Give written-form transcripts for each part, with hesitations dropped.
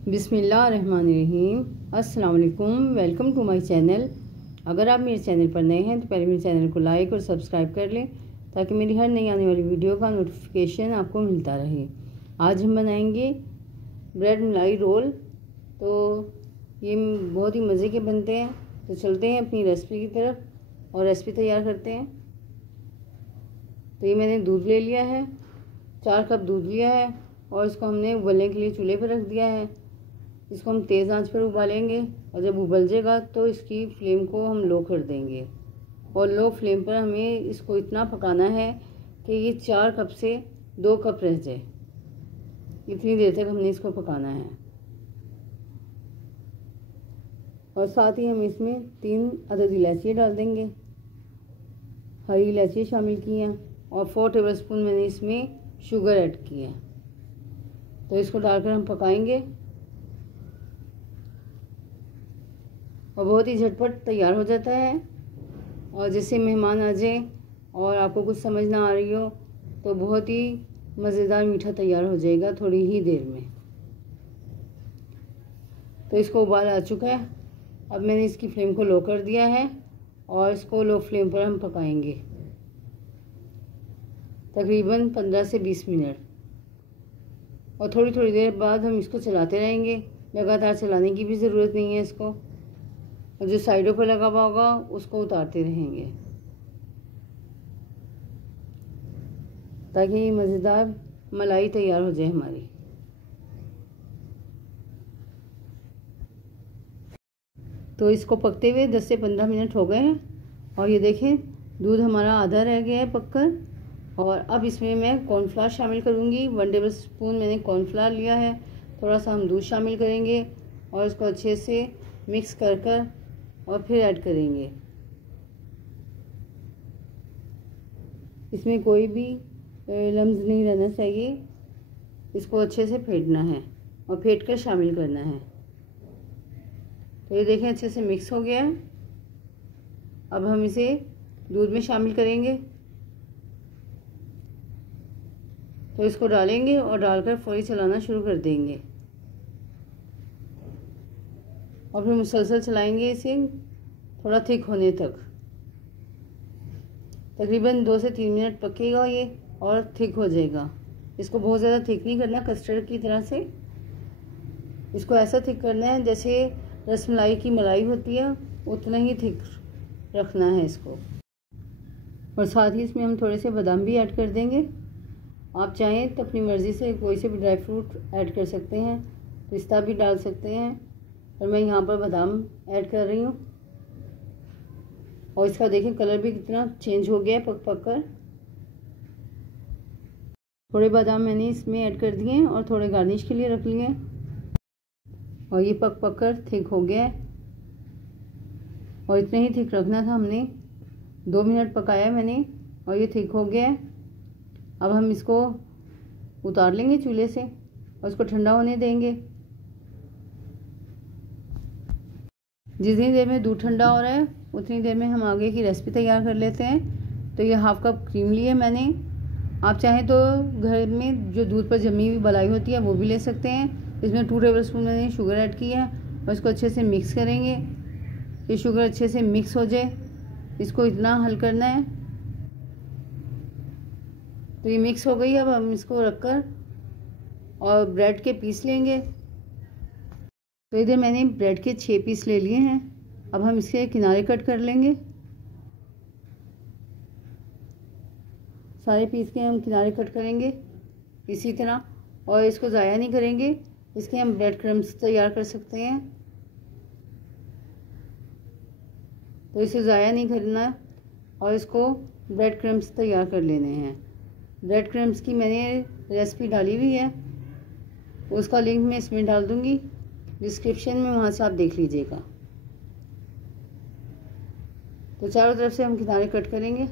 बिस्मिल्लाहिर्रहमानिर्रहीम। अस्सलाम वालेकुम। Welcome to my channel. अगर आप मेरे चैनल पर नए हैं तो पहले मेरे चैनल को लाइक और सब्सक्राइब कर लें ताकि मेरी हर नई आने वाली वीडियो का नोटिफिकेशन आपको मिलता रहे। आज हम बनाएंगे ब्रेड मलाई रोल। तो ये बहुत ही मज़े के बनते हैं। तो चलते हैं अपनी रेसिपी की तरफ और रेसिपी तैयार करते हैं। तो ये मैंने दूध ले लिया है, 4 कप दूध लिया है और इसको हमने उबलने के लिए चूल्हे पर रख दिया है। इसको हम तेज़ आंच पर उबालेंगे और जब उबल जाएगा तो इसकी फ्लेम को हम लो कर देंगे और लो फ्लेम पर हमें इसको इतना पकाना है कि ये 4 कप से 2 कप रह जाए। इतनी देर तक हमने इसको पकाना है। और साथ ही हम इसमें 3 अदद इलायची डाल देंगे, हरी इलायची शामिल की हैं और 4 टेबलस्पून मैंने इसमें शुगर ऐड की है। तो इसको डालकर हम पकाएंगे और बहुत ही झटपट तैयार हो जाता है। और जैसे मेहमान आ जाए और आपको कुछ समझ ना आ रही हो तो बहुत ही मज़ेदार मीठा तैयार हो जाएगा थोड़ी ही देर में। तो इसको उबाल आ चुका है। अब मैंने इसकी फ्लेम को लो कर दिया है और इसको लो फ्लेम पर हम पकाएंगे तकरीबन 15 से 20 मिनट। और थोड़ी थोड़ी देर बाद हम इसको चलाते रहेंगे। लगातार चलाने की भी ज़रूरत नहीं है इसको। और जो साइडों पर लगा हुआ होगा उसको उतारते रहेंगे ताकि ये मज़ेदार मलाई तैयार हो जाए हमारी। तो इसको पकते हुए 10 से 15 मिनट हो गए हैं और ये देखें दूध हमारा आधा रह गया है पककर। और अब इसमें मैं कॉर्नफ्लावर शामिल करूँगी। 1 टेबल स्पून मैंने कॉर्नफ्लावर लिया है। थोड़ा सा हम दूध शामिल करेंगे और इसको अच्छे से मिक्स कर और फिर ऐड करेंगे। इसमें कोई भी लम्स नहीं रहना चाहिए। इसको अच्छे से फेंटना है और फेंट कर शामिल करना है। तो ये देखें अच्छे से मिक्स हो गया है। अब हम इसे दूध में शामिल करेंगे। तो इसको डालेंगे और डालकर फौरी चलाना शुरू कर देंगे और फिर मुसलसल चलाएंगे इसे थोड़ा थिक होने तक। तकरीबन 2 से 3 मिनट पकेगा ये और थिक हो जाएगा। इसको बहुत ज़्यादा थिक नहीं करना, कस्टर्ड की तरह से। इसको ऐसा थिक करना है जैसे रसमलाई की मलाई होती है, उतना ही थिक रखना है इसको। और साथ ही इसमें हम थोड़े से बादाम भी ऐड कर देंगे। आप चाहें तो अपनी मर्ज़ी से कोई से भी ड्राई फ्रूट ऐड कर सकते हैं, पिस्ता भी डाल सकते हैं। और मैं यहाँ पर बादाम ऐड कर रही हूँ। और इसका देखें कलर भी कितना चेंज हो गया है पक पक कर। थोड़े बादाम मैंने इसमें ऐड कर दिए हैं और थोड़े गार्निश के लिए रख लिए हैं। और ये पक पक कर थिक हो गया है और इतने ही थिक रखना था। हमने 2 मिनट पकाया मैंने और ये थिक हो गया है। अब हम इसको उतार लेंगे चूल्हे से और इसको ठंडा होने देंगे। जितनी देर में दूध ठंडा हो रहा है उतनी देर में हम आगे की रेसिपी तैयार कर लेते हैं। तो ये हाफ़ कप क्रीम लिए मैंने। आप चाहें तो घर में जो दूध पर जमी हुई मलाई होती है वो भी ले सकते हैं। इसमें 2 टेबल स्पून मैंने शुगर ऐड की है और इसको अच्छे से मिक्स करेंगे। ये शुगर अच्छे से मिक्स हो जाए, इसको इतना हल करना है। तो ये मिक्स हो गई। अब हम इसको रखकर और ब्रेड के पीस लेंगे। तो इधर मैंने ब्रेड के 6 पीस ले लिए हैं। अब हम इसके किनारे कट कर लेंगे। सारे पीस के हम किनारे कट करेंगे इसी तरह और इसको ज़ाया नहीं करेंगे। इसके हम ब्रेड क्रम्स तैयार कर सकते हैं। तो इसे ज़ाया नहीं करना और इसको ब्रेड क्रम्स तैयार कर लेने हैं। ब्रेड क्रम्स की मैंने रेसिपी डाली हुई है, उसका लिंक मैं इसमें डाल दूँगी डिस्क्रिप्शन में, वहाँ से आप देख लीजिएगा। तो चारों तरफ से हम किनारे कट करेंगे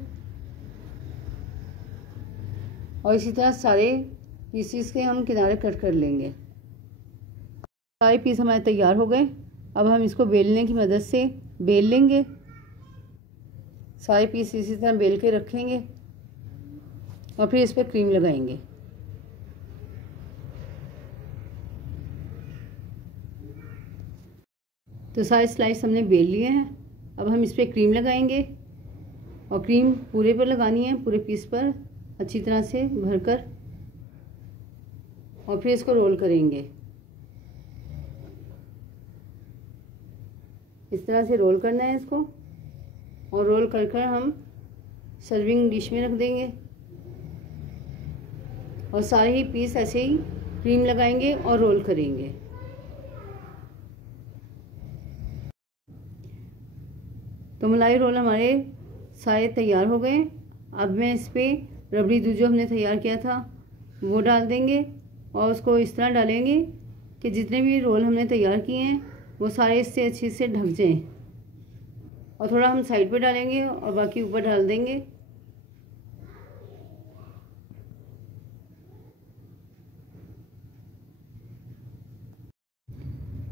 और इसी तरह सारे पीसीस के हम किनारे कट कर लेंगे। सारे पीस हमारे तैयार हो गए। अब हम इसको बेलने की मदद से बेल लेंगे। सारे पीस इसी तरह बेल के रखेंगे और फिर इस पर क्रीम लगाएंगे। तो सारे स्लाइस हमने बेल लिए हैं। अब हम इस पर क्रीम लगाएंगे और क्रीम पूरे पर लगानी है, पूरे पीस पर अच्छी तरह से भरकर, और फिर इसको रोल करेंगे। इस तरह से रोल करना है इसको, और रोल कर हम सर्विंग डिश में रख देंगे और सारे ही पीस ऐसे ही क्रीम लगाएंगे और रोल करेंगे। तो मलाई रोल हमारे सारे तैयार हो गए। अब मैं इस पर रबड़ी दूध जो हमने तैयार किया था वो डाल देंगे और उसको इस तरह डालेंगे कि जितने भी रोल हमने तैयार किए हैं वो सारे इससे अच्छे से ढक जाएं, और थोड़ा हम साइड पे डालेंगे और बाकी ऊपर डाल देंगे।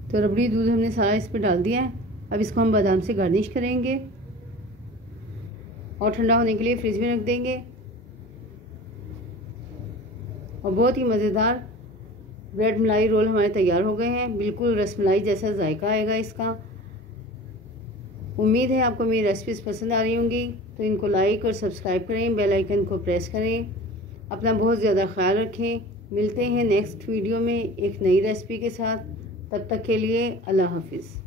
तो रबड़ी दूध हमने सारा इस पे डाल दिया है। अब इसको हम बादाम से गार्निश करेंगे और ठंडा होने के लिए फ्रिज में रख देंगे। और बहुत ही मज़ेदार ब्रेड मलाई रोल हमारे तैयार हो गए हैं। बिल्कुल रसमलाई जैसा जायका आएगा इसका। उम्मीद है आपको मेरी रेसिपीज़ पसंद आ रही होंगी, तो इनको लाइक और सब्सक्राइब करें, बेल आइकन को प्रेस करें। अपना बहुत ज़्यादा ख्याल रखें। मिलते हैं नेक्स्ट वीडियो में एक नई रेसिपी के साथ। तब तक के लिए अल्लाह हाफिज़।